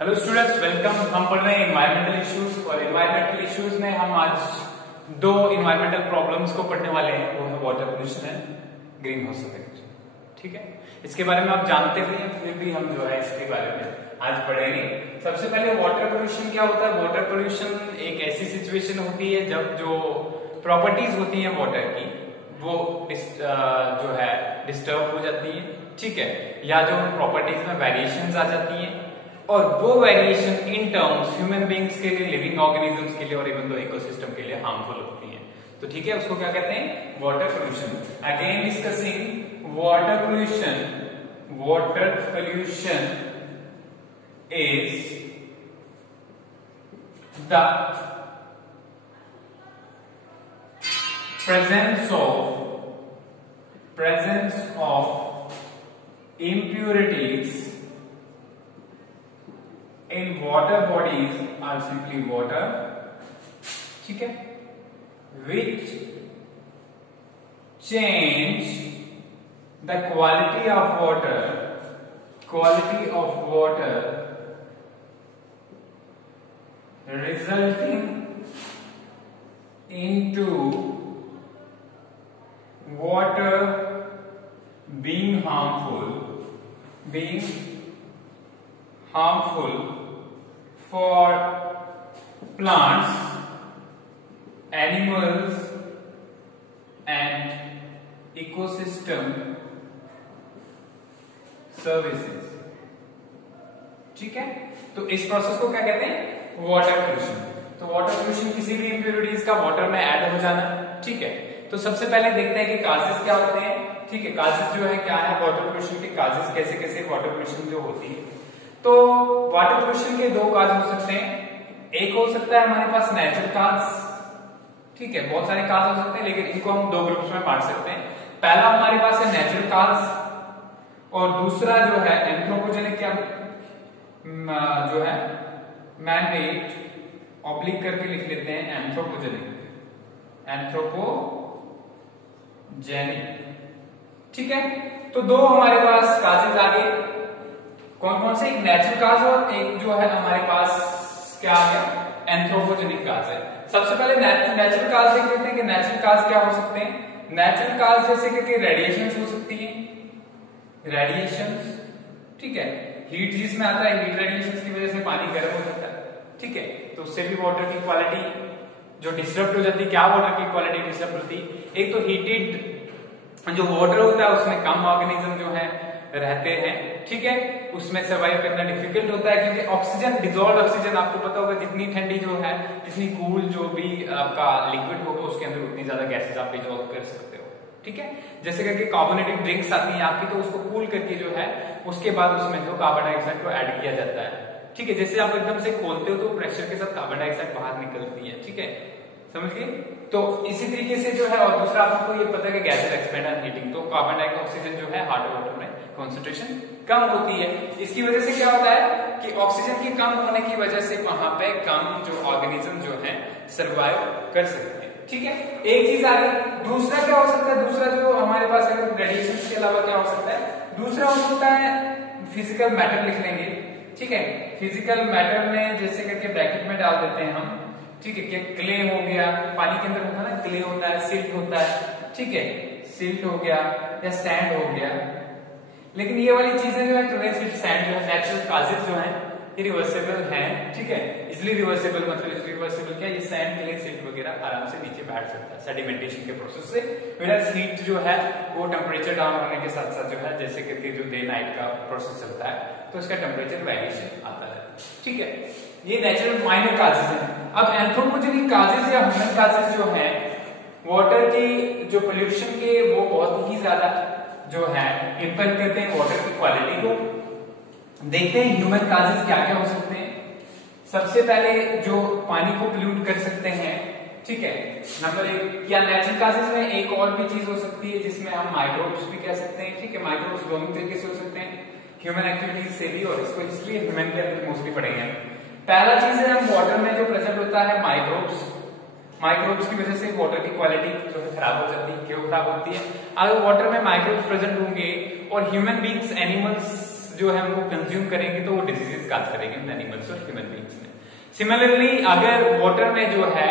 Hello students, welcome. हम पढ़ रहे हैं एनवायरमेंटल इश्यूज और एनवायरमेंटल इश्यूज में हम आज दो एनवायरमेंटल प्रॉब्लम्स को पढ़ने वाले हैं। वो है water pollution and green house effect. ठीक है, इसके बारे में आप जानते भी हैं, फिर भी हम जो है इसके बारे में आज पढ़ेंगे। सबसे पहले वाटर पोल्यूशन क्या होता है। वाटर पोल्यूशन एक ऐसी सिचुएशन होती है जब जो प्रॉपर्टीज होती हैं वाटर की वो जो है डिस्टर्ब हो जाती है। ठीक है, या जो प्रॉपर्टीज में वेरिएशंस आ जाती हैं और वो variation in terms human beings के लिए, लिविंग ऑर्गेनिजम्स के लिए और इवन दो इकोसिस्टम के लिए हार्मफुल होती हैं। तो ठीक है, उसको क्या कहते हैं? Water pollution. Again discussing water pollution. Water pollution is the presence of impurities in water bodies are simply water, ठीक है, which change the quality of water resulting into water being harmful for plants, animals and ecosystem services। ठीक है, तो इस process को क्या कहते हैं? Water pollution. तो वाटर पोल्यूशन किसी भी इंप्योरिटीज का वाटर में ऐड हो जाना। ठीक है, तो सबसे पहले देखते हैं कि काजेस क्या होते हैं। ठीक है, काजेस जो है क्या है वाटर पोल्यूशन के काजेस, कैसे कैसे वाटर पोल्यूशन जो होती है। तो वाटर पोल्यूशन के दो काज हो सकते हैं। एक हो सकता है हमारे पास नेचुरल काज। ठीक है, बहुत सारे काज हो सकते हैं लेकिन इनको हम दो ग्रुप्स में बांट सकते हैं। पहला हमारे पास है नेचुरल काज और दूसरा जो है एंथ्रोपोजेनिक, क्या जो है मैन मेड, ऑब्लिक करके लिख लेते हैं एंथ्रोपोजेनिक। ठीक है, तो दो हमारे पास काजेज आ गए। कौन कौन से? एक नेचुरल काज और एक जो है हमारे पास क्या आ गया? एंथ्रोपोजेनिक काज है। सबसे पहले नेचुरल काज देख लेते हैं कि नेचुरल काज क्या हो सकते हैं। नेचुरल काज जैसे कि रेडिएशंस हो सकती है, रेडिएशंस। ठीक है, हीट जिसमें आता है, हीट रेडिएशंस की वजह से पानी गर्म हो जाता है। ठीक है, तो उससे भी वाटर की क्वालिटी जो डिस्टर्ब हो जाती है। क्या वाटर की क्वालिटी डिस्टर्ब होती है? एक तो हीटेड जो वाटर होता है उसमें कम ऑर्गेनिज्म जो है रहते हैं। ठीक है, उसमें सर्वाइव करना डिफिकल्ट होता है क्योंकि ऑक्सीजन, डिजॉल्व ऑक्सीजन, आपको पता होगा जितनी ठंडी जो है, जितनी कूल जो भी आपका लिक्विड होगा उसके अंदर उतनी ज्यादा गैसेस आप डिजॉल्व कर सकते हो। ठीक है, जैसे करके कार्बोनेटेड ड्रिंक्स आती हैं आपकी, तो उसको कूल करके जो है उसके बाद उसमें जो कार्बन डाइऑक्साइड को ऐड किया जाता है। ठीक है, जैसे आप एकदम से खोलते हो तो प्रेशर के साथ कार्बन डाइऑक्साइड बाहर निकलती है। ठीक है, समझ गए? तो इसी तरीके से जो है, और दूसरा आपको ये पता है कि गैसेस एक्सपेंड ऑन हीटिंग, तो कार्बन डाइऑक्साइड ऑक्सीजन जो है हार्ड वाटर में कंसंट्रेशन कम होती है। इसकी वजह से क्या होता है कि ऑक्सीजन के कम होने की वजह से वहां पे कम जो ऑर्गेनिज्म जो है सर्वाइव कर सकते हैं। ठीक है, एक चीज आ गई। दूसरा क्या हो सकता है? दूसरा जो हमारे पास अगर रेडिएशन के अलावा क्या हो सकता है? दूसरा हो सकता है फिजिकल मैटर, लिख लेंगे। ठीक है, फिजिकल मैटर में जैसे करके ब्रैकेट में डाल देते हैं हम। ठीक है, कि क्ले हो गया, पानी के अंदर होता है ना, क्ले होता है, सिल्ट होता है। ठीक है, सिल्ट हो गया या सैंड हो गया। लेकिन ये वाली चीजें जो है, क्ले, सिल्ट, सैंड जो है नेचुरल काजेस जो है रिवर्सेबल हैं। ठीक है, इसलिए रिवर्सेबल मतलब रिवर्सेबल क्या? ये सैंड, क्ले, सिल्ट वगैरह आराम से नीचे बैठ सकता है सेडिमेंटेशन के प्रोसेस से। व्हेयरएज हीट जो है वो टेम्परेचर डाउन होने के साथ साथ जो है, जैसे करके जो डे नाइट का प्रोसेस चलता है तो इसका टेम्परेचर वेरिएशन आता है। ठीक है, ये नेचुरल माइनर काजेस हैं। अब एंथ्रोपोजेनिक काजेस या ह्यूमन काजेस जो है वाटर की जो पोल्यूशन के, वो बहुत ही ज्यादा जो है इंपैक्ट करते हैं वाटर की क्वालिटी को। देखते हैं ह्यूमन काजेस क्या क्या हो सकते हैं। सबसे पहले जो पानी को पोल्यूट कर सकते हैं। ठीक है, नंबर एक, या नेचुरल काजेस में एक और भी चीज हो सकती है जिसमें हम माइक्रोब्स भी कह सकते हैं। ठीक है, माइक्रोब्स दोनों तरीके से हो सकते हैं, ह्यूमन एक्टिविटीज से भी, और इसको इसलिए ह्यूमन के अंदर मोस्टली पढ़ेंगे। पहला चीज है, हम वाटर में जो प्रेजेंट होता है माइक्रोब्स। माइक्रोब्स की वजह से वाटर की क्वालिटी जो है खराब हो जाती है। क्यों खराब होती है? अगर वाटर में माइक्रोब्स प्रेजेंट होंगे और ह्यूमन बींग्स, एनिमल्स जो है उनको कंज्यूम करेंगे तो वो डिजीजेस काज करेंगे एनिमल्स और ह्यूमन बींग्स में। सिमिलरली अगर वाटर में जो है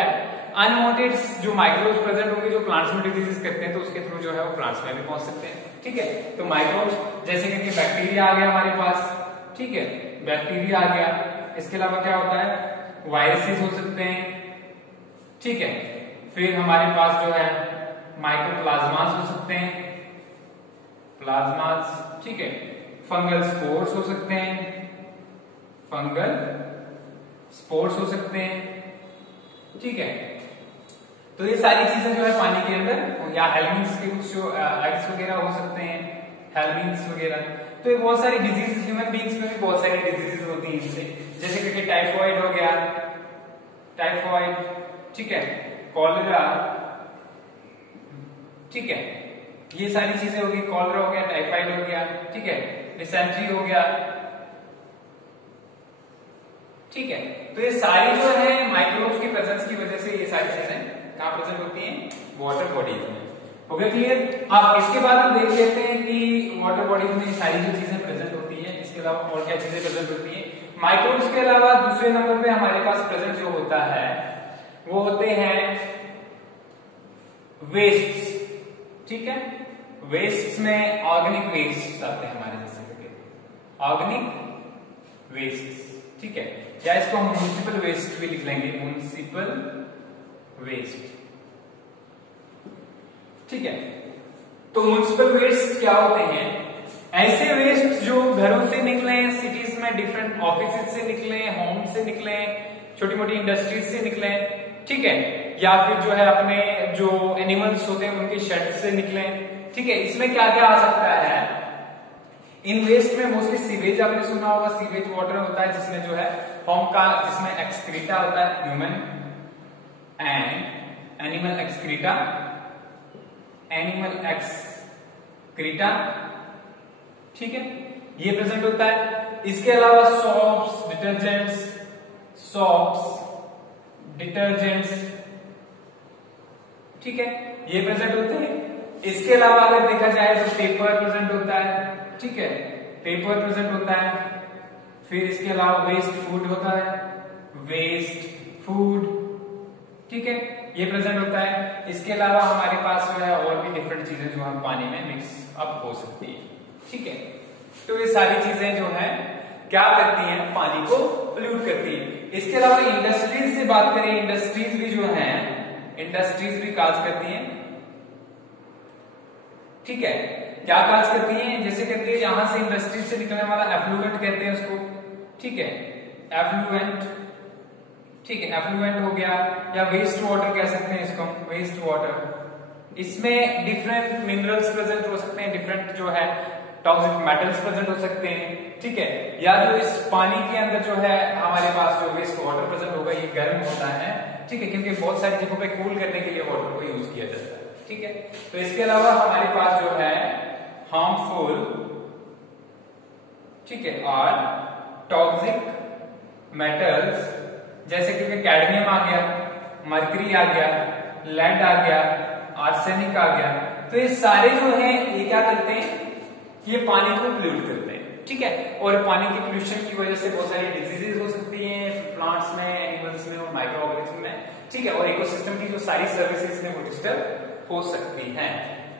अनवांटेड जो माइक्रोब्स प्रेजेंट होंगे जो प्लांट्स में डिजीजेस करते हैं तो उसके थ्रू जो है वो प्लांट्स में भी पहुंच सकते हैं। ठीक है, तो माइक्रोब्स जैसे कि बैक्टीरिया आ गया हमारे पास, ठीक है, बैक्टीरिया आ गया। इसके अलावा क्या होता है, वायरसेस हो सकते हैं, ठीक है, फिर हमारे पास जो है माइकोप्लाज्मास हो सकते हैं, प्लाज्मास, ठीक है, फंगल स्पोर्स हो सकते हैं, फंगल स्पोर्स हो सकते हैं, ठीक है। तो ये सारी चीजें जो है पानी के अंदर, या हेल्मिन्स के कुछ जो एग्स वगैरह हो सकते हैं, हेल्मिन्स वगैरह। तो ये बहुत सारी डिजीज ह्यूमन बींग्स में भी बहुत सारी डिजीजेस होती हैं इससे, जैसे कि टाइफॉइड हो गया, टाइफॉइड, ठीक है, कॉलेरा, ठीक है, ये सारी चीजें होगी, कॉलेरा हो गया, टाइफाइड हो गया, ठीक है, डिसेंट्री हो गया, ठीक है। तो ये सारी जो है माइक्रोब्स की प्रेजेंस की वजह से ये सारी चीजें कहां प्रेजेंट होती हैं, वाटर बॉडीज में। हो गया क्लियर? अब इसके बाद हम देख लेते हैं कि वाटर बॉडीज में सारी जो चीजें प्रेजेंट होती हैं, इसके अलावा और क्या चीजें प्रेजेंट होती हैं। माइक्रोब्स के अलावा दूसरे नंबर पे हमारे पास प्रेजेंट जो होता है वो होते हैं वेस्ट, ठीक है। वेस्ट में ऑर्गेनिक वेस्ट आते हैं हमारे, जैसे ऑर्गेनिक वेस्ट, ठीक है, या इसको हम म्युनिसिपल वेस्ट भी लिख लेंगे, म्युनिसिपल वेस्ट, ठीक है। तो म्युनिसिपल वेस्ट क्या होते हैं, ऐसे वेस्ट जो घरों से निकले, सिटीज में डिफरेंट ऑफिस से निकले, होम से निकले, छोटी मोटी इंडस्ट्रीज से निकले, ठीक है, या फिर जो है अपने जो एनिमल्स होते हैं उनके शेड से निकले, ठीक है। इसमें क्या क्या आ सकता है, इन वेस्ट में मोस्टली सीवेज आपने सुना होगा, सीवेज वाटर होता है जिसमें जो है होम का, जिसमें एक्सक्रीटा होता है, human and animal excreta, animal excreta, ठीक है, ये प्रेजेंट होता है। इसके अलावा सोप्स, डिटर्जेंट्स, सोप्स, डिटर्जेंट्स, ठीक है, ये प्रेजेंट होते हैं। इसके अलावा अगर देखा जाए तो पेपर प्रेजेंट होता है, ठीक है, पेपर प्रेजेंट होता है। फिर इसके अलावा वेस्ट फूड होता है, वेस्ट फूड, ठीक है, ये प्रेजेंट होता है। इसके अलावा हमारे पास जो है और भी डिफरेंट चीजें जो है पानी में मिक्स अप हो सकती है, ठीक है। तो ये सारी चीजें जो है क्या करती हैं, पानी को पोल्यूट करती है। इसके अलावा इंडस्ट्रीज से बात करें, इंडस्ट्रीज भी जो है, इंडस्ट्रीज भी काज करती हैं, ठीक है, क्या काज करती हैं, जैसे कहते हैं यहां से इंडस्ट्री से निकलने वाला एफ्लुएंट कहते हैं उसको, ठीक है, एफ्लुएंट, ठीक है, एफ्लुएंट हो गया, या वेस्ट वाटर कह सकते हैं इसको, वेस्ट वाटर। इसमें डिफरेंट मिनरल्स प्रेजेंट हो सकते हैं, डिफरेंट जो है टॉक्सिक मेटल्स प्रेजेंट हो सकते हैं, ठीक है, या जो इस पानी के अंदर जो है हमारे पास जो वेस्ट वाटर प्रेजेंट होगा ये गर्म होता है, ठीक है, क्योंकि बहुत सारी जगहों पे कूल करने के लिए वाटर को यूज किया जाता है, ठीक है। तो इसके अलावा हमारे पास जो है हार्मफुल, ठीक है, और टॉक्सिक मेटल्स, जैसे कि कैडमियम आ गया, मर्करी आ गया, लेड आ गया, आर्सेनिक आ गया। तो ये सारे जो हैं ये क्या करते हैं, ये पानी को पोल्यूट करते हैं, ठीक है। और पानी की पोल्यूशन की वजह से बहुत सारी डिजीजेज हो सकती हैं प्लांट्स में, एनिमल्स में और माइक्रो ऑर्गेनिज्म में, ठीक है, और इकोसिस्टम की जो सारी सर्विसेज में वो डिस्टर्ब हो सकती हैं,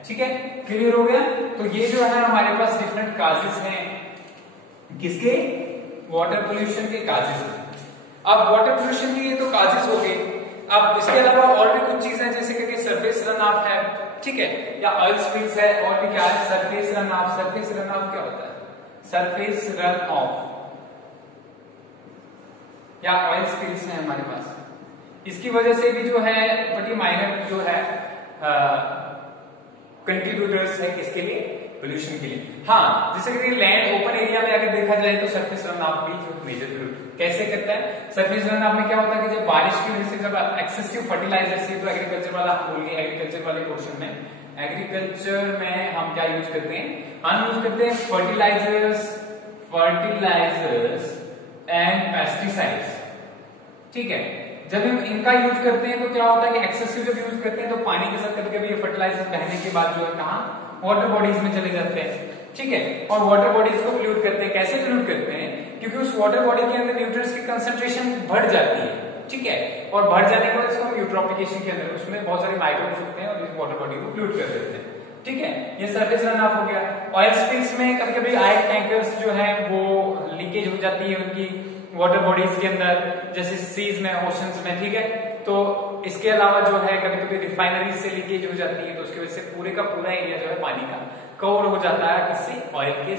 ठीक है। क्लियर हो गया? तो ये जो है हमारे पास डिफरेंट काजेस हैं, किसके, वाटर पोल्यूशन के काजेस हैं। अब वाटर पोल्यूशन के ये तो काजेस हो गए, अब इसके अलावा और भी कुछ चीजें जैसे कि सरफेस रन ऑफ है, ठीक है, या ऑयल स्पिल्स है, और भी क्या है, surface run of. Surface run of क्या होता है, सरफेस रन ऑफ या ऑयल स्पिल्स है हमारे पास, इसकी वजह से भी जो है बड़ी माइनर जो है कंट्रीब्यूटर्स है किसके लिए, पोल्यूशन के लिए। हाँ, जैसे कि लैंड ओपन एरिया में अगर देखा जाए तो सरफेस रन ऑफ भी जो मेजर कैसे करता है। सरफेस रन ऑफ में क्या होता है कि जब बारिश की वजह से जब एक्सेसिव फर्टिलाइजर से, तो एग्रीकल्चर वाला हम बोल गए, एग्रीकल्चर वाले पोर्शन में, एग्रीकल्चर में हम क्या यूज करते हैं, हम यूज करते हैं फर्टिलाइजर्स एंड पेस्टिसाइड्स, ठीक है। जब हम इनका यूज करते हैं तो क्या होता है कि एक्सेसिव जब यूज करते हैं तो पानी के साथ कभी-कभी ये फर्टिलाइजर बहने के बाद जो है कहां, वाटर बॉडीज में चले जाते हैं, ठीक है, और वाटर बॉडीज को पोल्यूट करते हैं। कैसे वाटर बॉडी के अंदर न्यूट्रिएंट्स की कंसंट्रेशन बढ़ जाती है, ठीक है, और बढ़ जाने के बाद इसको हम यूट्रोफिकेशन के अंदर उसमें बहुत सारे माइक्रोब्स होते हैं और इस वाटर बॉडी को पोल्यूट कर देते हैं, ठीक है। ये सरफेस रन ऑफ हो गया। ऑयल स्पिल्स में कभी कभी ऑयल टैंकर्स जो है वो लीकेज हो जाती है उनकी वाटर बॉडीज के अंदर, जैसे सीज में, ओशंस में, ठीक है। तो इसके अलावा जो है कभी कभी रिफाइनरी से लीकेज हो जाती है, तो उसकी वजह से पूरे का पूरा एरिया जो है पानी का कवर हो जाता है किससे, ऑयल के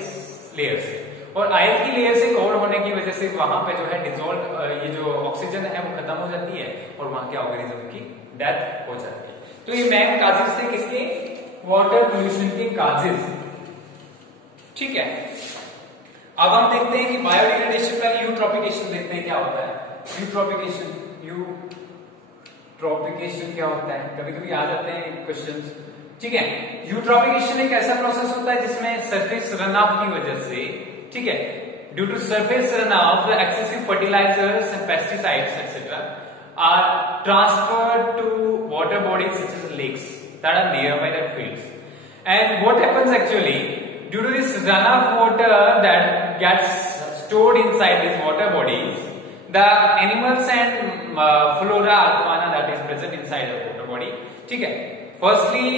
लेयर से, और ऑयल की लेयर से कवर होने की वजह से वहां पे जो है डिसॉल्व ये जो ऑक्सीजन है वो खत्म हो जाती है और वहां के ऑर्गेनिज्म की डेथ हो जाती है। तो ये मेन काजेस थे किसके, वाटर पोल्यूशन के काजेस, ठीक है। अब हम देखते हैं कि बायोडिग्रेडेशन का यूट्रोफिकेशन देखते हैं क्या होता है। यूट्रोफिकेशन क्या होता है, कभी कभी आ जाते हैं क्वेश्चंस, ठीक है। यूट्रोफिकेशन एक ऐसा प्रोसेस होता है जिसमें सरफेस रन ऑफ की वजह से, ठीक है, due to surface run off the excessive fertilisers and pesticides etcetera are transferred to water bodies such as lakes that are nearby their fields. And what happens actually, due to this runoff water that gets stored inside these water bodies, the animals and flora or fauna that is present inside the water body, ठीक है, firstly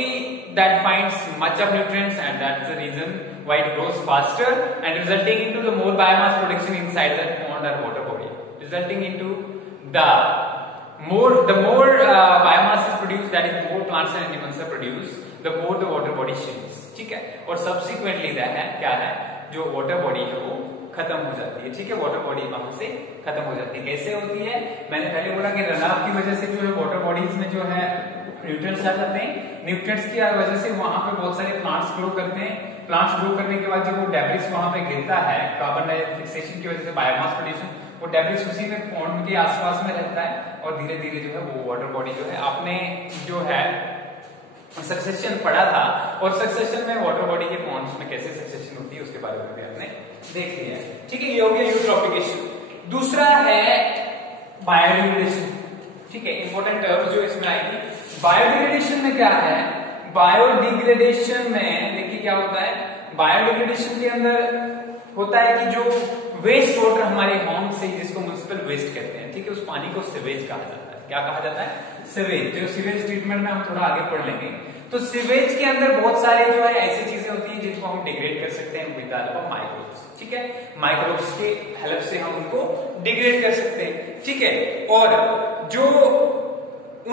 that finds much of nutrients and that's the reason why it grows faster and resulting into the more biomass production inside that pond or water body, resulting into the more biomass is produced, that is more plants and animals are produced, the more the water body shrinks, ठीक है, और subsequently that है क्या है, जो water body है वो खत्म हो जाती है, ठीक है, water body वहां से खत्म हो जाती है। कैसे होती है, मैंने पहले बोला कि रन ऑफ की वजह से जो है वाटर बॉडीज में जो है न्यूट्रिएंट्स आ जाते हैं, न्यूट्रिएंट्स की वजह से वहां पे बहुत सारे प्लांट्स ग्रो करते हैं, प्लांट्स ग्रो करने के बाद जब वो डेब्रिस वहां पे गिरता है कार्बन डाइऑक्साइड फिक्सेशन की वजह से बायोमास प्रोड्यूस, वो डेब्रिस उसी में पॉन्ड के आसपास में रहता है और धीरे धीरे जो है वो वाटर बॉडी जो है, आपने जो है सक्सेशन पढ़ा था और सक्सेशन में वाटर बॉडी के पॉन्ड्स में कैसे सक्सेशन होती है उसके बारे में भी आपने देख लिया है, ठीक है। ये हो गया यूट्रोफिकेशन। दूसरा है बायोडिग्रेडेशन, ठीक है, इंपॉर्टेंट टर्म जो इसमें आएगी। बायोडिग्रेडेशन में क्या है, बायोडिग्रेडेशन में देखिए क्या होता है, बायोडिग्रेडेशन के अंदर होता है कि जो वेस्ट वाटर हमारे होम से, जिसको म्युनिसिपल वेस्ट कहते हैं, ठीक है, उस पानी को सीवेज कहा जाता है। क्या कहा जाता है, सीवेज। जो सीवेज ट्रीटमेंट में हम थोड़ा आगे पढ़ लेंगे। तो सीवेज के अंदर बहुत सारे जो है ऐसी चीजें होती हैं जिनको हम डिग्रेड कर सकते हैं विद हेल्प ऑफ माइक्रोब्स, ठीक है, माइक्रोब्स के हेल्प से हम उनको डिग्रेड कर सकते हैं, ठीक है। और जो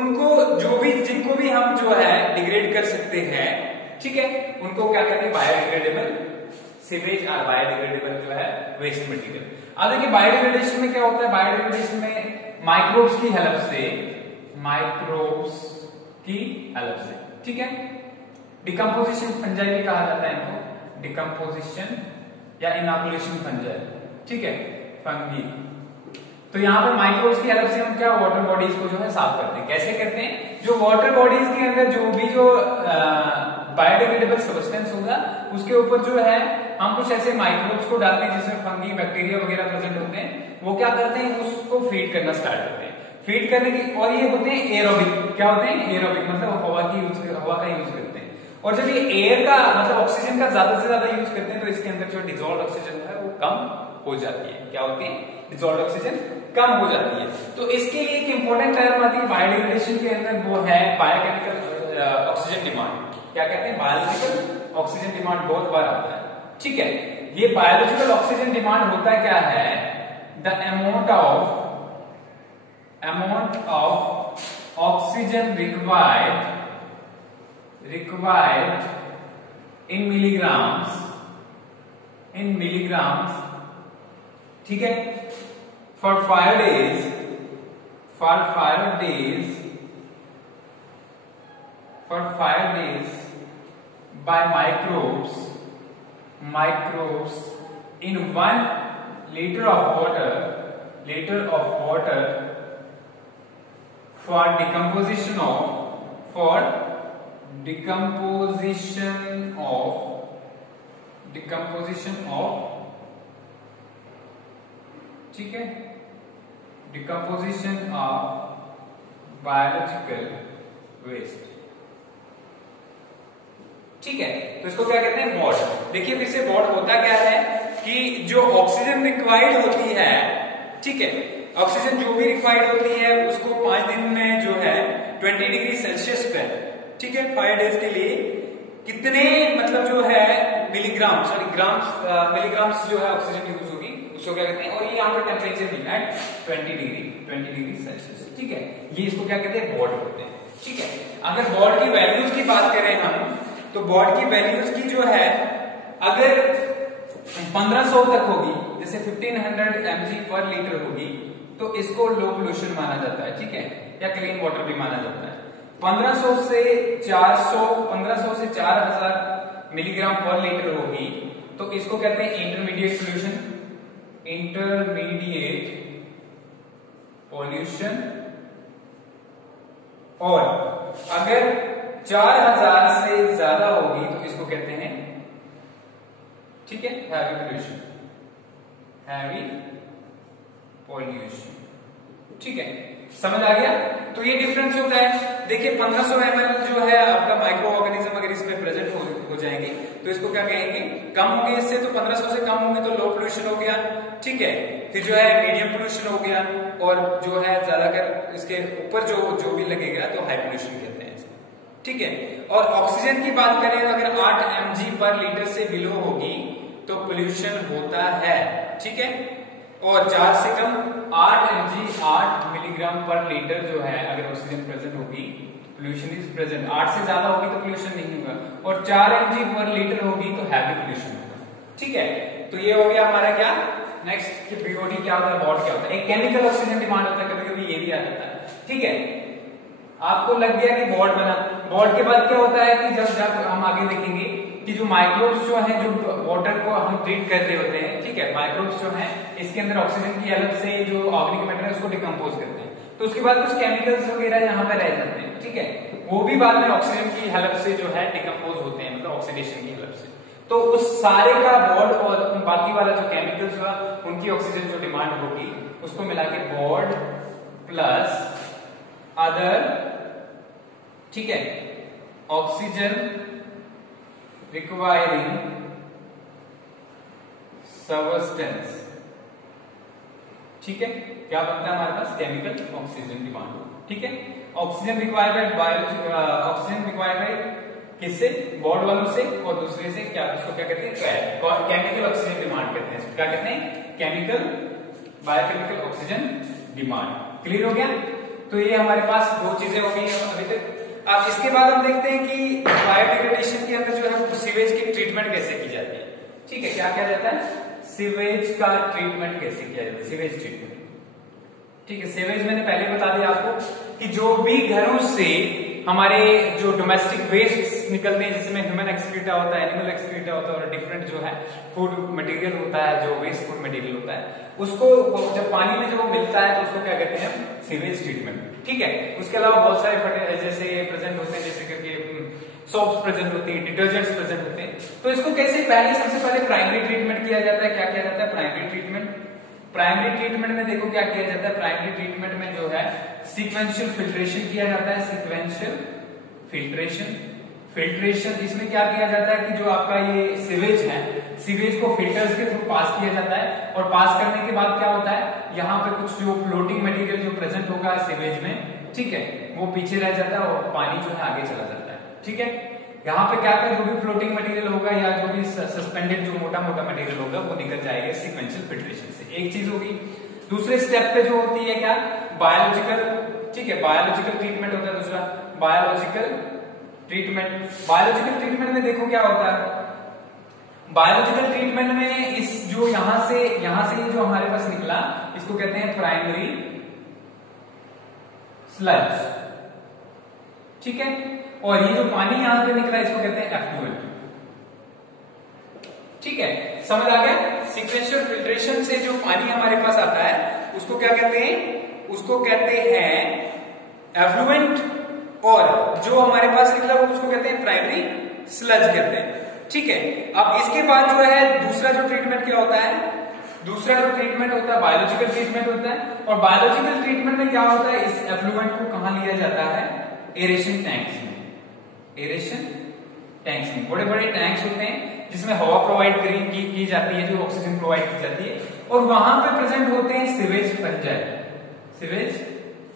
उनको जिनको भी हम जो है डिग्रेड कर सकते हैं, ठीक है, उनको क्या कहते हैं, बायोडिग्रेडेबल सीवेज और बायोडिग्रेडेबल जो है वेस्ट मटेरियल। अब देखिए बायोडिग्रेडेशन में क्या होता है, बायोडिग्रेडेशन में माइक्रोब्स की हेल्प से, ठीक है, डिकम्पोजिशन फंजाई भी कहा जाता है इनको, डिकम्पोजिशन या इनॉकुलेशन फंजाई, ठीक है, फंगी। तो यहाँ पर माइक्रोब्स की हेल्प से हम क्या वाटर बॉडीज को जो है साफ करते हैं। कैसे करते हैं, जो वाटर बॉडीज के अंदर जो बायोडिग्रेडेबल सब्सटेंस होगा उसके ऊपर जो है हम कुछ ऐसे माइक्रोब्स को डालते हैं जिसमें फंगी, बैक्टीरिया वगैरह प्रेजेंट होते हैं। वो क्या करते हैं, उसको फीड करना स्टार्ट करते हैं। फीड करने की, और ये होते हैं एरोबिक। क्या होते हैं, एरोबिक, मतलब हवा का यूज करते हैं। और जब ये एयर का मतलब ऑक्सीजन का ज्यादा से ज्यादा यूज करते हैं तो इसके अंदर जो डिसॉल्व्ड ऑक्सीजन है वो कम हो जाती है। क्या होती है, डिसॉल्व्ड ऑक्सीजन कम हो जाती है। तो इसके लिए एक इंपॉर्टेंट टर्म आती है बायोडिग्रेडेशन के अंदर, वो है बायोकेमिकल ऑक्सीजन डिमांड। क्या कहते हैं, बायोलॉजिकल ऑक्सीजन डिमांड बहुत बार आता है, ठीक है। ये बायोलॉजिकल ऑक्सीजन डिमांड होता क्या है, the amount of oxygen required in milligrams, ठीक है, for 5 days by microbes in 1 liter of water for decomposition of ठीक है, डिकम्पोजिशन ऑफ बायोलॉजिकल वेस्ट, ठीक है। तो इसको क्या कहते हैं, वॉट। देखिए फिर से वॉट होता क्या है, कि जो ऑक्सीजन रिक्वायर्ड होती है, ठीक है, ऑक्सीजन जो भी रिक्वायर्ड होती है उसको 5 दिन में जो है 20 डिग्री सेल्सियस पे, ठीक है, 5 डेज के लिए कितने मतलब जो है मिलीग्राम मिलीग्राम्स जो है ऑक्सीजन यूज होगी, उसको क्या कहते हैं। और ये यहाँ पर टेम्परेचर भी एट 20 डिग्री सेल्सियस, ठीक है, ये इसको क्या कहते हैं, बॉड कहते हैं, ठीक है। अगर बॉड की वैल्यूज की बात करें हम, तो बॉड की वैल्यूज की जो है अगर 1500 तक होगी, जैसे 1500 mg पर लीटर होगी, तो इसको लो पोल्यूशन माना जाता है, ठीक है, या क्लीन वाटर भी माना जाता है। 1500 से 4000 मिलीग्राम पर लीटर होगी, तो इसको कहते हैं इंटरमीडिएट पोल्यूशन, और अगर 4000 से ज्यादा होगी तो इसको कहते हैं, ठीक है, हैवी पॉल्यूशन, ठीक है, समझ आ गया। तो ये डिफरेंस होता है। देखिए 1500 ml जो है आपका माइक्रो ऑर्गेनिज्म अगर इसमें प्रेजेंट हो जाएंगे तो इसको क्या कहेंगे, कम होंगे इससे, तो 1500 से कम होंगे तो लो पोल्यूशन हो गया, ठीक है। फिर जो है मीडियम पोल्यूशन हो गया, और जो है ज्यादातर इसके ऊपर जो भी लगेगा तो हाई पोल्यूशन कहते हैं इसको, ठीक है। और ऑक्सीजन की बात करें तो अगर 8 mg पर लीटर से बिलो होगी तो पोल्यूशन होता है, ठीक है। और 4 से कम 8 मिलीग्राम पर लीटर जो है अगर ऑक्सीजन प्रेजेंट होगी, पोल्यूशन इज प्रेजेंट। 8 से ज्यादा होगी तो पोल्यूशन नहीं होगा, और 4 mg पर लीटर होगी तो हैवी पोल्यूशन होगा, ठीक है। तो ये हो गया हमारा क्या, नेक्स्ट कि बीओडी क्या होता है, बॉड क्या होता है। एक केमिकल ऑक्सीजन डिमांड होता है, कभी कभी ये भी आ जाता है, ठीक है। आपको लग गया कि बॉड बना। बॉड के बाद क्या होता है कि जब हम आगे देखेंगे कि जो माइक्रोब्स जो हैं, जो वाटर को हम ट्रीट कर रहे होते हैं, ठीक है, माइक्रोब्स जो हैं इसके अंदर ऑक्सीजन की हेल्प से जो ऑर्गेनिक मैटर है उसको डिकम्पोज करते हैं, तो उसके बाद कुछ केमिकल्स वगैरह यहाँ पे रह जाते हैं, ठीक है, वो भी बाद में ऑक्सीजन की हेल्प से जो है डिकम्पोज होते हैं, मतलब ऑक्सीडेशन की हेल्प से। तो उस सारे का बॉड और बाकी वाला जो केमिकल्स हुआ उनकी ऑक्सीजन जो डिमांड होगी उसको मिला के बॉड प्लस अदर, ठीक है, ऑक्सीजन रिक्वायरिंग सबस्टेंस, ठीक है, क्या बनता है हमारे पास, केमिकल ऑक्सीजन डिमांड, ठीक है। ऑक्सीजन रिक्वायर्ड बाय किससे, बॉड वालों से, और दूसरे से क्या, उसको क्या कहते हैं, केमिकल ऑक्सीजन डिमांड कहते हैं, क्या कहते हैं, chemical biochemical oxygen demand. Clear हो गया। तो ये हमारे पास दो चीजें हो गई अभी तक। अब इसके बाद हम देखते हैं कि बायोडिग्रेडेशन के अंदर जो है सीवेज की ट्रीटमेंट कैसे की जाती है, ठीक है, क्या किया जाता है, सीवेज का ट्रीटमेंट कैसे किया जाता है, सीवेज ट्रीटमेंट, ठीक है। सीवेज मैंने पहले बता दिया आपको कि जो भी घरों से हमारे जो डोमेस्टिक वेस्ट निकलते हैं, जिसमें ह्यूमन एक्सक्रीटा होता है, एनिमल एक्सक्रीटा होता है, और डिफरेंट जो है फूड मटेरियल होता है, जो वेस्ट फूड मटेरियल होता है, उसको जब पानी में जब मिलता है तो उसको क्या कहते हैं, सीवेज ट्रीटमेंट, ठीक है। उसके अलावा बहुत सारे जैसे प्रेजेंट होते हैं, जैसे करके सोप्स प्रेजेंट होती है, डिटर्जेंट्स प्रेजेंट होते हैं। तो इसको कैसे, पहले सबसे पहले प्राइमरी ट्रीटमेंट किया जाता है। क्या किया जाता है, प्राइमरी ट्रीटमेंट। प्राइमरी ट्रीटमेंट में देखो क्या किया जाता है, प्राइमरी ट्रीटमेंट में जो है सीक्वेंशियल फिल्ट्रेशन किया जाता है, सीक्वेंशियल फिल्ट्रेशन इसमें क्या किया जाता है कि जो आपका ये सीवेज है, सीवेज को फिल्टर्स के थ्रू पास किया जाता है, और पास करने के बाद क्या होता है, यहाँ पे कुछ जो फ्लोटिंग मटेरियल जो प्रेजेंट होगा सीवेज में, ठीक है, वो पीछे रह जाता है और पानी जो है आगे चला जाता है, ठीक है। यहाँ पे क्या जो भी फ्लोटिंग मटेरियल होगा या जो भी सस्पेंडेड जो मोटा मोटा मटेरियल होगा वो निकल जाएगा सीक्वेंशियल फिल्ट्रेशन से। एक चीज होगी। दूसरे स्टेप पे जो होती है क्या, बायोलॉजिकल, ठीक है, बायोलॉजिकल ट्रीटमेंट होता है। दूसरा बायोलॉजिकल ट्रीटमेंट में देखो क्या होता है, बायोलॉजिकल ट्रीटमेंट में इस जो यहां से जो हमारे पास निकला इसको कहते हैं प्राइमरी स्लज, ठीक है, और ये जो पानी यहां पे निकला इसको कहते हैं एफ्लुएंट, ठीक है, समझ आ गया। सीक्वेंशियल फिल्ट्रेशन से जो पानी हमारे पास आता है उसको क्या कहते हैं, उसको कहते हैं एफ्लुएंट, और जो हमारे पास निकला वो उसको कहते हैं प्राइमरी स्लज कहते हैं, ठीक है। अब इसके बाद जो है दूसरा जो ट्रीटमेंट क्या होता है, दूसरा जो ट्रीटमेंट होता है बायोलॉजिकल ट्रीटमेंट होता है। और बायोलॉजिकल ट्रीटमेंट में क्या होता है, इस एफ्लुएंट को कहां लिया जाता है, एरेशन टैंक्स में, एरेशन टैंक्स में बड़े बड़े टैंक्स होते हैं जिसमें हवा प्रोवाइड की जाती है, जो ऑक्सीजन प्रोवाइड की जाती है, और वहां पे प्रेजेंट होते हैं सीवेज फंजाई। सीवेज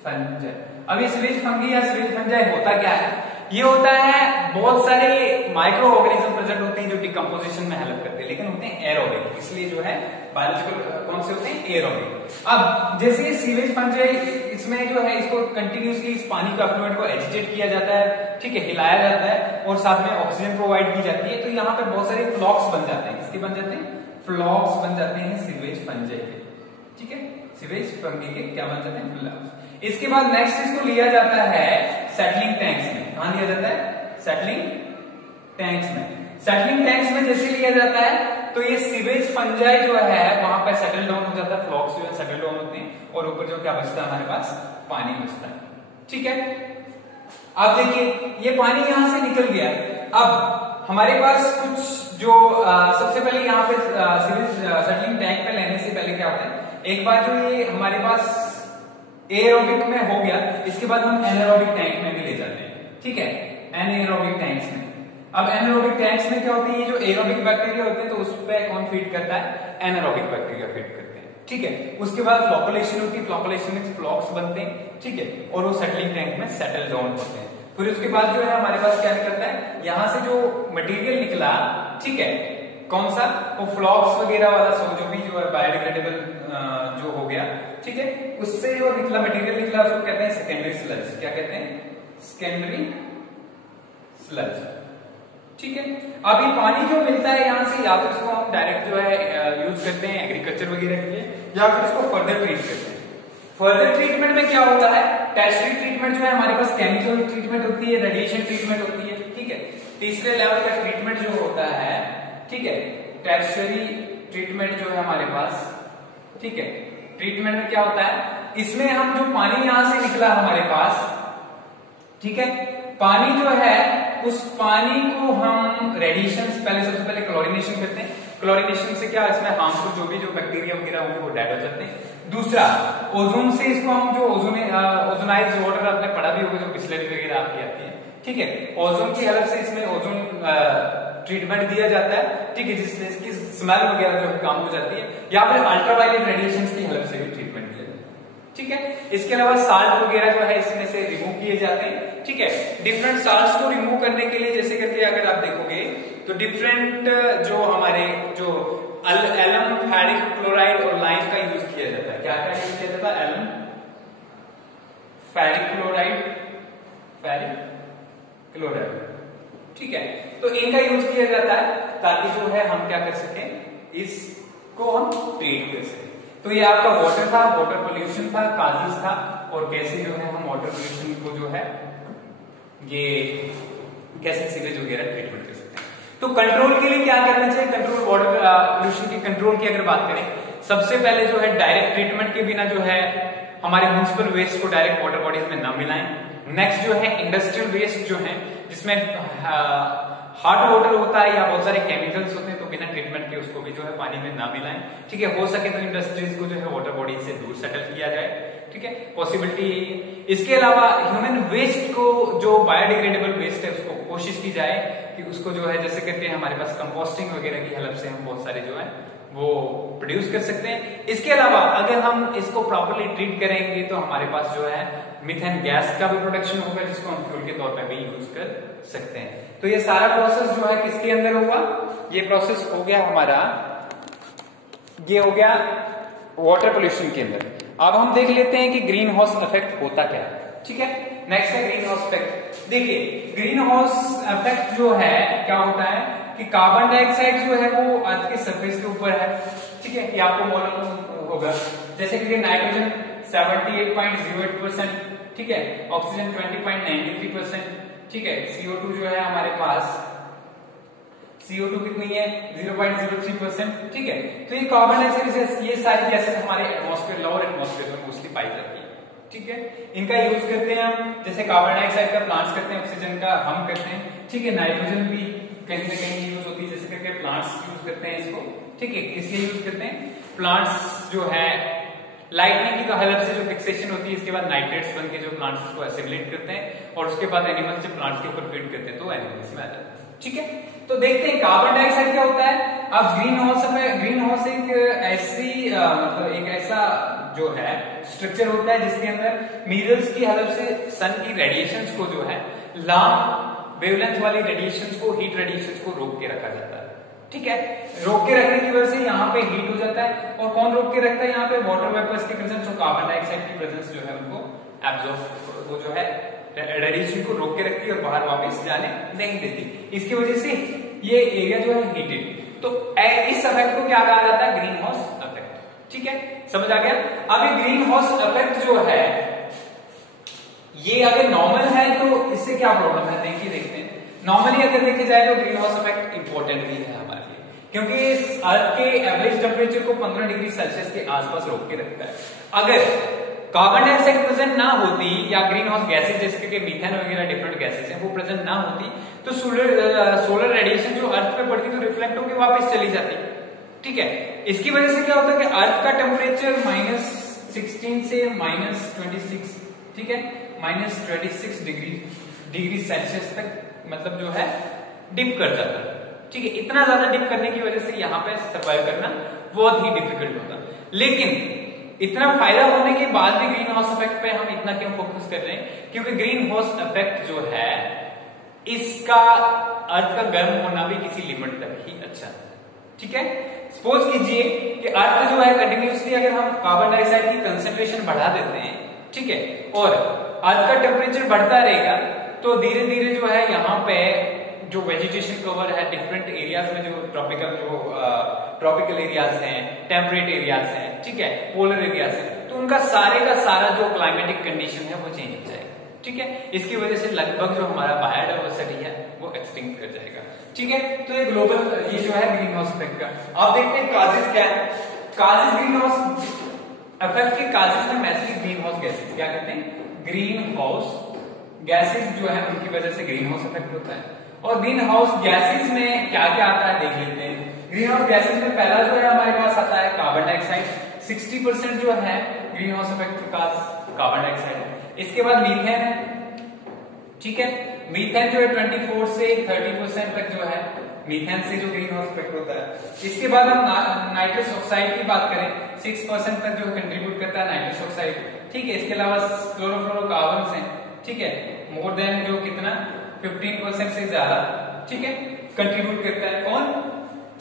फंजाई, अब ये सीवेज फंगी या सीवेज फंजाई होता क्या है? ये होता है बहुत सारे माइक्रो ऑर्गेनिज्म प्रेजेंट होते हैं जो डिकम्पोजिशन में हेल्प करते हैं, लेकिन होते हैं एरोबिक, इसलिए जो है बायोलॉजिकल कौन से होते हैं? एरोबिक। अब जैसे सीवेज फंजाई, इसमें जो है इसको कंटिन्यूसली इस पानी का फ्लूइड को एजिटेट किया जाता है, ठीक है, हिलाया जाता है, और साथ में ऑक्सीजन प्रोवाइड की जाती है, तो यहाँ पे बहुत सारे फ्लॉक्स बन जाते हैं। किसके बन जाते हैं? फ्लॉक्स बन जाते हैं सीवेज फंजाई के, ठीक है, सीवेज फंगी के क्या बन जाते हैं? फ्लॉक्स। इसके बाद नेक्स्ट इसको लिया जाता है सेटलिंग टैंक्स में। कहां लिया जाता है? सेटलिंग टैंक्स में। सेटलिंग टैंक्स में जैसे लिया जाता है तो ये सीवेज फंजाई जो है वहां पर सेटल डाउन हो जाता है, फ्लॉक्स जो है सेटल डाउन होते हैं, और ऊपर जो क्या बचता है हमारे पास? पानी बचता है, ठीक है। अब देखिए ये पानी यहां से निकल गया, अब हमारे पास कुछ जो सबसे पहले यहाँ पे सेटलिंग टैंक पे लेने से पहले क्या होता है, एक बार जो ये हमारे पास एरोबिक में हो गया, इसके बाद हम एनारोबिक टैंक में भी ले जाते हैं, ठीक है, एनारोबिक टैंक्स में। अब एनारोबिक टैंक्स में क्या होती है? ये जो एरोबिक बैक्टीरिया होते हैं तो उस पर कौन फीड करता है? एनारोबिक बैक्टीरिया फीड करते हैं, ठीक है। उसके बाद फ्लोकुलेशन होती है, फ्लोकुलेशन में फ्लॉक्स बनते हैं, ठीक है, और वो सेटलिंग टैंक में सेटल डाउन होते हैं। फिर उसके बाद जो है हमारे पास क्या निकलता है? यहां से जो मटेरियल निकला, ठीक है, कौन सा? वो फ्लॉक्स वगैरह वाला जो भी जो है बायोडिग्रेडेबल जो हो गया, ठीक है, उससे जो निकला मटेरियल निकला उसको कहते हैं सेकेंडरी स्लज। क्या कहते हैं? सेकेंडरी स्लज, ठीक है। अब ये पानी जो मिलता है यहाँ से, या तो इसको हम डायरेक्ट जो है यूज करते हैं एग्रीकल्चर वगैरह के लिए, या फिर इसको फर्दर ट्रीट करते हैं। फर्दर ट्रीटमेंट में क्या होता है? टर्शियरी ट्रीटमेंट जो है हमारे पास केमिकल ट्रीटमेंट होती है, रेडिएशन ट्रीटमेंट होती है, ठीक है। तीसरे लेवल का ट्रीटमेंट जो होता है, ठीक है, टर्शियरी ट्रीटमेंट जो है हमारे पास, ठीक है। ट्रीटमेंट में क्या होता है? इसमें हम जो पानी यहां से निकला हमारे पास, ठीक है, पानी जो है उस पानी को हम रेडिएशन, पहले सबसे पहले क्लोरिनेशन करते हैं। क्लोरिनेशन से क्या, इसमें हार्मफुल जो भी जो बैक्टीरिया वगैरह होंगे वो डेड हो जाते हैं। दूसरा, ओजोन से इसको हम जो ओजोनाइज्ड वाटर आपने पढ़ा भी होगा, जो बिस्लरी वगैरह आपकी आती है, ठीक है, ओजोन की हेल्प से इसमें ओजोन ट्रीटमेंट दिया जाता है, ठीक है, जिससे इसकी स्मेल वगैरह जो है कम हो जाती है, या फिर अल्ट्रावायलेट रेडिएशन की हेल्प से भी ट्रीटमेंट दिया जाता है, ठीक है। इसके अलावा साल्ट वगैरह जो है इसमें से रिमूव किए जाते हैं, ठीक है। डिफरेंट साल्ट्स को रिमूव करने के लिए जैसे करके अगर आप देखोगे तो डिफरेंट जो हमारे जो एलम, फेरिक क्लोराइड और लाइम का यूज किया जाता है। क्या क्या यूज किया जाता है? Alum, ferric chloride, ferric chloride, ठीक है, तो इनका यूज किया जाता है ताकि जो है हम क्या कर सकें, इसको हम ट्रीट कर सकें। तो ये आपका वाटर था, वाटर पोल्यूशन था, काजेस था, और कैसे जो है हम वाटर पोल्यूशन को जो है ये कैसे सीवेज वगैरह ट्रीटमेंट कर सकते हैं। तो कंट्रोल के लिए क्या करना चाहिए? कंट्रोल वाटर पोल्यूशन की कंट्रोल की अगर बात करें, सबसे पहले जो है डायरेक्ट ट्रीटमेंट के बिना जो है हमारे म्युनिसिपल वेस्ट को डायरेक्ट वाटर बॉडीज में न मिलाएं। नेक्स्ट जो है इंडस्ट्रियल वेस्ट जो है जिसमें हॉट वाटर होता है या बहुत सारे केमिकल्स होते हैं, तो बिना ट्रीटमेंट के उसको भी जो है पानी में ना मिलाएं, ठीक है। हो सके तो इंडस्ट्रीज को जो है वाटर बॉडी से दूर सेटल किया जाए, ठीक है, पॉसिबिलिटी। इसके अलावा ह्यूमन वेस्ट को जो बायोडिग्रेडेबल वेस्ट है उसको कोशिश की जाए कि उसको जो है जैसे कहते हैं हमारे पास कंपोस्टिंग वगैरह की हेल्प से हम बहुत सारे जो है वो प्रोड्यूस कर सकते हैं। इसके अलावा अगर हम इसको प्रॉपर्ली ट्रीट करेंगे तो हमारे पास जो है मीथेन गैस का भी प्रोडक्शन होगा, जिसको हम फ्यूल के तौर पे भी यूज कर सकते हैं। तो ये सारा प्रोसेस जो है किसके अंदर होगा? ये प्रोसेस हो गया हमारा, ये हो गया वाटर पोल्यूशन के अंदर। अब हम देख लेते हैं कि ग्रीन हाउस इफेक्ट होता क्या है, ठीक है। नेक्स्ट है ग्रीन हाउस इफेक्ट। देखिए ग्रीन हाउस इफेक्ट जो है क्या होता है कि कार्बन डाइऑक्साइड जो है वो अर्थ के सरफेस के ऊपर है, ठीक है, ये आपको मालूम होगा। जैसे कि नाइट्रोजन 78.08%, ठीक है, ऑक्सीजन 20.93%, ठीक है, CO2 जो है हमारे पास CO2 कितनी है 0.03%, ठीक है। तो ये कार्बन डाइऑक्साइड, ये सारी गैसेस हमारे एटमॉस्फेयर, लोअर एटमॉस्फेयर में मोस्टली पाई जाती है, ठीक है। इनका यूज करते हैं हम, जैसे कार्बन डाइऑक्साइड का प्लांट्स करते हैं, ऑक्सीजन का हम करते हैं, ठीक है। नाइट्रोजन भी कहीं ना कहीं यूज होती है, जैसे करके प्लांट्स यूज करते हैं इसको, ठीक है। किसलिए यूज करते हैं? प्लांट्स जो है लाइटनिंग की हेल्प से जो फिक्सेशन होती है, इसके बाद नाइट्रेट्स बन के जो प्लांट्स उसको एसिमिलेट करते हैं, और उसके बाद एनिमल्स जब प्लांट्स के ऊपर फीड करते हैं तो एनिमल्स में आ जाते हैं, ठीक है। तो देखते हैं कार्बन डाइऑक्साइड क्या होता है। अब ग्रीन हाउस एक ऐसी मतलब एक ऐसा जो है स्ट्रक्चर होता है जिसके अंदर मिरर्स की हेल्प से सन की रेडिएशंस को जो है लॉन्ग वेवलेंथ वाली रेडिएशंस को, हीट रेडिएशंस को रोक के रखा जाता है। ठीक है, रोक के रखने की वजह से यहाँ पे हीट हो जाता है। और कौन रोक के रखता है यहाँ पे? वाटर वेपर्स की प्रेजेंस और कार्बन डाइऑक्साइड की प्रेजेंस जो है उनको एब्जॉर्ब, वो जो है रेडिएशन को रोक के रखती है और बाहर वापस जाने नहीं देती। इसकी वजह से ये एरिया जो है हीटेड। तो इस इफेक्ट को क्या कहा जाता है? Green house effect. ठीक है, समझ आ गया। अब ये ग्रीन हाउस इफेक्ट जो है ये अगर नॉर्मल है तो इससे क्या प्रॉब्लम है, देखते हैं। नॉर्मली अगर देखे जाए तो ग्रीन हाउस इफेक्ट इंपॉर्टेंट भी है हमारे लिए, क्योंकि अर्थ के एवरेज टेम्परेचर को 15 डिग्री सेल्सियस के आसपास रोक के रखता है। अगर कार्बन डाइऑक्साइड प्रेजेंट ना होती या ग्रीन हाउस गैसेज जैसे कि मीथेन वगैरह डिफरेंट गैसेज हैं वो प्रेजेंट ना होती तो सोलर रेडिएशन जो अर्थ पे पड़ती तो रिफ्लेक्ट होकर वापस चली जाती। ठीक है, इसकी वजह से क्या होता है कि अर्थ का टेम्परेचर -16 से -26, ठीक है, -26 डिग्री सेल्सियस तक मतलब जो है डिप कर जाता है। ठीक है, इतना ज्यादा डिप करने की वजह से यहाँ पे सर्वाइव करना बहुत ही डिफिकल्ट होता। लेकिन इतना फायदा होने के बाद भी ग्रीन हाउस इफेक्ट पे हम इतना क्यों फोकस कर रहे हैं? क्योंकि ग्रीन हाउस इफेक्ट जो है इसका अर्थ का गर्म होना भी किसी लिमिट तक ही अच्छा है। ठीक है, सपोज कीजिए कि अर्थ जो है कंटिन्यूसली अगर हम कार्बन डाइऑक्साइड की कंसेंट्रेशन बढ़ा देते हैं, ठीक है, और अर्थ का टेम्परेचर बढ़ता रहेगा तो धीरे धीरे जो है यहाँ पे जो वेजिटेशन कवर है डिफरेंट एरियाज में, जो ट्रॉपिकल एरियाज हैं, टेम्परेट एरियाज हैं, ठीक है, पोलर एरियाज हैं, तो उनका सारे का सारा जो क्लाइमेटिक कंडीशन है वो चेंज हो जाएगा। ठीक है, इसकी वजह से लगभग जो हमारा बायोडाइवर्सिटी है वो एक्सटिंक्ट कर जाएगा। ठीक है, तो ये ग्लोबल ये जो है ग्रीन हाउस इफेक्ट का। अब देखते हैं काजेस क्या है। काजेस ग्रीन हाउस इफेक्ट के काजेस में मैसिव ग्रीन हाउस गैसेस क्या कहते हैं? ग्रीन हाउस गैसेस जो है उनकी वजह से ग्रीन हाउस इफेक्ट होता है। और ग्रीन हाउस गैसेस में क्या क्या आता है देख लेते हैं। ग्रीन हाउस गैसेस में पहला जो है हमारे पास आता है कार्बन डाइऑक्साइड। 60% जो है ग्रीन हाउस इफेक्ट का कार्बन डाइऑक्साइड है। इसके बाद मीथेन है। ठीक है, मीथेन जो है 24 से 30% तक जो है मीथेन से जो ग्रीन हाउस इफेक्ट होता है। इसके बाद हम नाइट्रस ऑक्साइड की बात करें, 6% तक जो कंट्रीब्यूट करता है नाइट्रस ऑक्साइड। ठीक है, इसके अलावा क्लोरोफ्लोरोकार्बन्स हैं, ठीक है, मोर देन जो कितना 15% से ज्यादा, ठीक है, कंट्रीब्यूट करता है। कौन?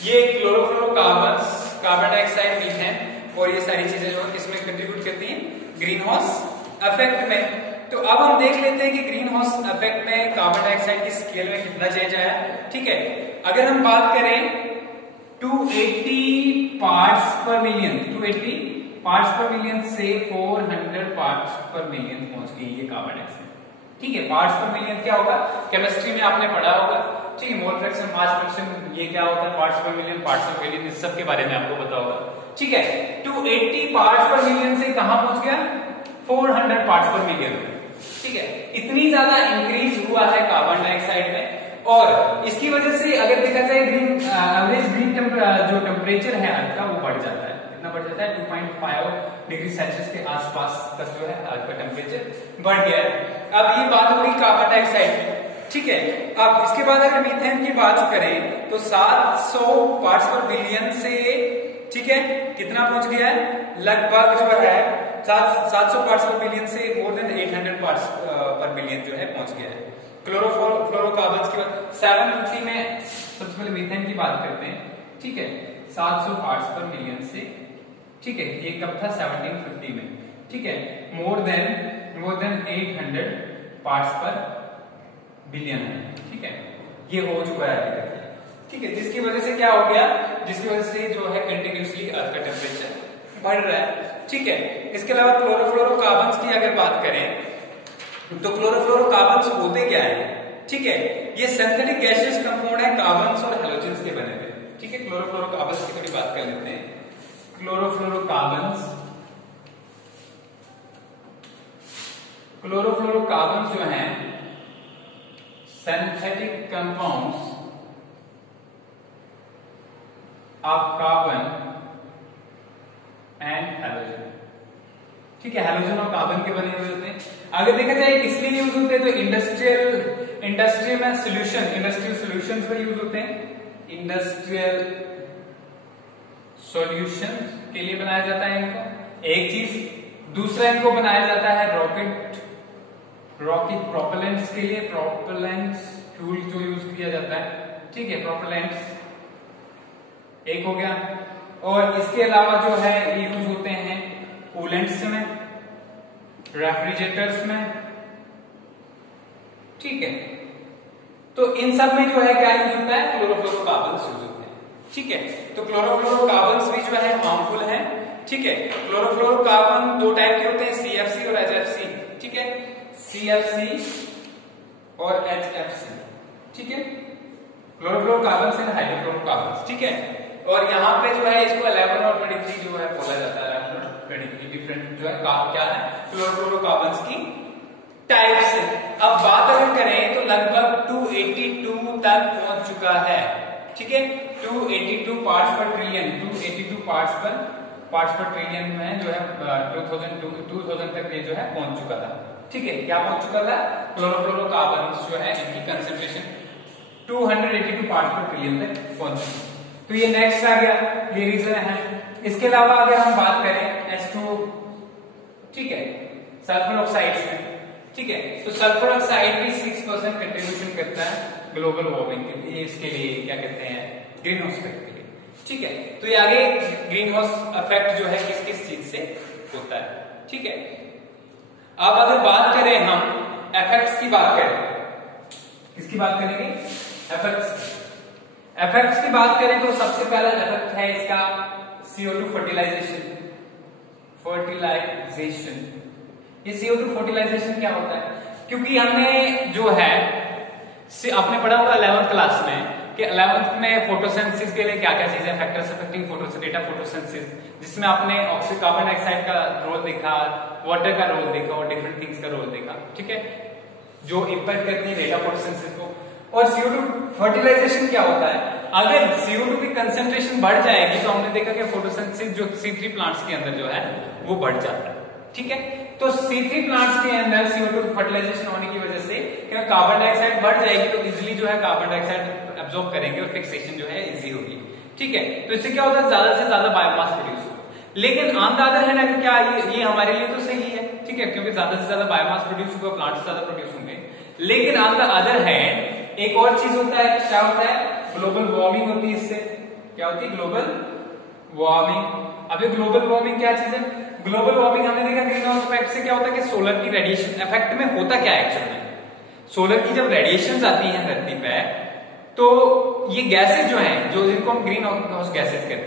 ये क्लोरोफ्लोरोकार्बन्स, कार्बन डाइऑक्साइड, मीथेन और ये सारी चीजें जो किसमें कंट्रीब्यूट करती हैं? ग्रीन हाउस इफेक्ट में। तो अब हम देख लेते हैं कि ग्रीन हाउस इफेक्ट में कार्बन डाइऑक्साइड की स्केल में कितना चेंज आया। ठीक है, अगर हम बात करें 280 पार्ट्स पर मिलियन, 280 पार्ट्स पर मिलियन से 400 पार्ट्स पर मिलियन पहुंच गई ये कार्बन डाइऑक्साइड। ठीक है, पार्ट्स पर मिलियन क्या होगा? केमिस्ट्री में आपने पढ़ा होगा। ठीक है, मोल फ्रैक्शन, मास फ्रैक्शन, ये क्या होता है? पार्ट्स पर मिलियन, पार्ट्स पर मिलियन, इस सब के बारे में आपको पता होगा। ठीक है, 280 पार्ट्स पर मिलियन से कहां पहुंच गया? 400 पार्ट्स पर मिलियन। ठीक है, इतनी ज्यादा इंक्रीज हुआ है कार्बन डाइऑक्साइड में। और इसकी वजह से अगर देखा जाए एवरेज ग्रीन जो टेम्परेचर है अर्थ का वो बढ़ जाता है। कितना बढ़ जाता है? 2.5 डिग्री सेल्सियस के आसपास तक जो है अर्थ का टेम्परेचर बढ़ गया है। अब ये बात होगी कार्बन डाइऑक्साइड की। ठीक है, अब इसके बाद अगर मीथेन की बात करें तो 700 पार्ट्स पर बिलियन से, ठीक है, कितना पहुंच गया है? लगभग जो है 700 पार्ट्स पर बिलियन से मोर देन 800 पार्ट्स पर बिलियन जो है पहुंच गया है। क्लोरोफ्लोरोकार्बन्स की बात 750 में, सबसे पहले मीथेन की बात करते हैं। ठीक है, 700 पार्ट्स पर मिलियन से, ठीक है, ये कब था? 1750 में। ठीक है, मोर देन 800 पार्ट्स पर बिलियन है। ठीक है, ये हो चुका है अभी तक। ठीक है, जिसकी वजह से क्या हो गया? जिसकी वजह से जो है कंटिन्यूसली अर्थ का टेम्परेचर बढ़ रहा है। ठीक है, इसके अलावा क्लोरोफ्लोरोकार्बन्स की अगर बात करें तो क्लोरोफ्लोरोकार्बन्स होते क्या है? ठीक है, ये सिंथेटिक गैसियस कंपाउंड है कार्बन्स और हैलोजेंस के बने हुए। ठीक है, क्लोरोफ्लोरोकार्बन्स की थोड़ी बात कर लेते हैं। क्लोरोफ्लोरोकार्बन्स जो हैं synthetic compounds of carbon and halogen. ठीक है, हैलोजन और कार्बन के बने हुए होते हैं। अगर देखा जाए किस लिए यूज होते हैं तो इंडस्ट्रियल में सॉल्यूशंस में यूज होते हैं। इंडस्ट्रियल सॉल्यूशंस के लिए बनाया जाता है इनको, एक चीज। दूसरा इनको बनाया जाता है रॉकेट प्रोपेलेंट्स के लिए, प्रोपेलेंट्स फ्यूल जो यूज किया जाता है, ठीक है, प्रोपेलेंट्स एक हो गया। और इसके अलावा जो है ये यूज होते हैं कूलेंट्स में, रेफ्रिजरेटर्स में, ठीक है। तो इन सब में जो है क्या यूज होता है, क्लोरोफ्लोरोकार्बन्स यूज होते हैं, ठीक है। तो क्लोरोफ्लोरोकार्बन्स भी जो है हार्मफुल है, ठीक है। क्लोरोफ्लोरोकार्बन दो टाइप के होते हैं, CFC और HFC, ठीक है, CFC और HFC, ठीक है, क्लोरोफ्लोरोकार्बन्स एंड हाइड्रोफ्लोरोकार्बन्स, ठीक है। और यहाँ पे जो है इसको 11 और 23 जो है बोला जाता है, 11 और 23 डिफरेंट जो है क्या है क्लोरोफ्लोरोकार्बन्स की टाइप्स है। अब बात अगर करें तो लगभग 282 तक पहुंच चुका है, ठीक है, 282 पार्ट्स पर ट्रिलियन, 282 पार्ट्स पर ट्रिलियन में जो है 2000 तक ये जो है पहुंच चुका था, ठीक है। क्या पहुंच चुका था, क्लोरोफ्लोरोकार्बन्स जो है इनकी कंसेंट्रेशन 282 पार्ट्स पर ट्रिलियन तक पहुंच चुकी। तो ये नेक्स्ट आ गया, ये रीजन है। इसके अलावा अगर हम बात करें H2, ठीक है, सल्फर ऑक्साइड्स में, ठीक है, तो सल्फर ऑक्साइड भी 6% कंट्रीब्यूशन करता है ग्लोबल वार्मिंग के लिए, इसके लिए क्या कहते हैं, ग्रीन हाउस इफेक्ट के लिए, ठीक है। तो ये आगे ग्रीन हाउस इफेक्ट जो है किस किस चीज से होता है, ठीक है। अब अगर बात करें हम इफेक्ट्स की बात करें, किसकी बात करेंगे, इफेक्ट्स की बात करें तो सबसे पहला इफेक्ट है इसका CO2 फर्टिलाइजेशन। ये CO2 फर्टिलाइजेशन क्या होता है, क्योंकि हमने जो है आपने पढ़ा होगा 11th क्लास में कि 11th में फोटोसिंथेसिस के लिए क्या क्या चीजें, फैक्टर्स अफेक्टिंग फोटोसिंथेसिस, फोटोसिंथेसिस, जिसमें आपने कार्बन डाइऑक्साइड का रोल देखा, वाटर का रोल देखा और डिफरेंट थिंग्स का रोल देखा, ठीक है, जो इंपैक्ट करती है डेटा फोटोसिंथेसिस को। और CO2 फर्टिलाइजेशन क्या होता है, अगर CO2 की कंसेंट्रेशन बढ़ जाएगी तो हमने देखा कि फोटोसिंथेसिस जो C3 प्लांट्स के अंदर जो है वो बढ़ जाता है, ठीक है। तो C3 प्लांट्स के अंदर CO2 फर्टिलाइजेशन होने की वजह से क्या कार्बन डाइऑक्साइड बढ़ जाएगी, तो इजीली जो है कार्बन डाइऑक्साइड एब्जॉर्ब करेंगे और फिक्सेशन जो है इजी होगी, ठीक है। तो इससे क्या होता है, ज्यादा से ज्यादा बायोमास प्रोड्यूस होगा। लेकिन ऑन द अदर हैंड क्या ये हमारे लिए तो सही है, ठीक है, क्योंकि ज्यादा से ज्यादा बायोमास प्रोड्यूस होगा, प्लांट्स ज्यादा प्रोड्यूस होंगे। लेकिन ऑन द अदर हैंड एक और चीज होता है, क्या होता है, ग्लोबल वार्मिंग होती है। इससे क्या होती है, ग्लोबल वार्मिंग। अब ये ग्लोबल वार्मिंग क्या चीज है, ग्लोबल वार्मिंग हमने देखा ग्रीन हाउस इफेक्ट से क्या होता है कि सोलर की रेडिएशन इफेक्ट में होता क्या है एक्चुअली में, सोलर की जब रेडिएशन आती है धरती पे तो ये गैसेज जो हैं, जो जिनको हम ग्रीन हाउस गैसेज कहते हैं,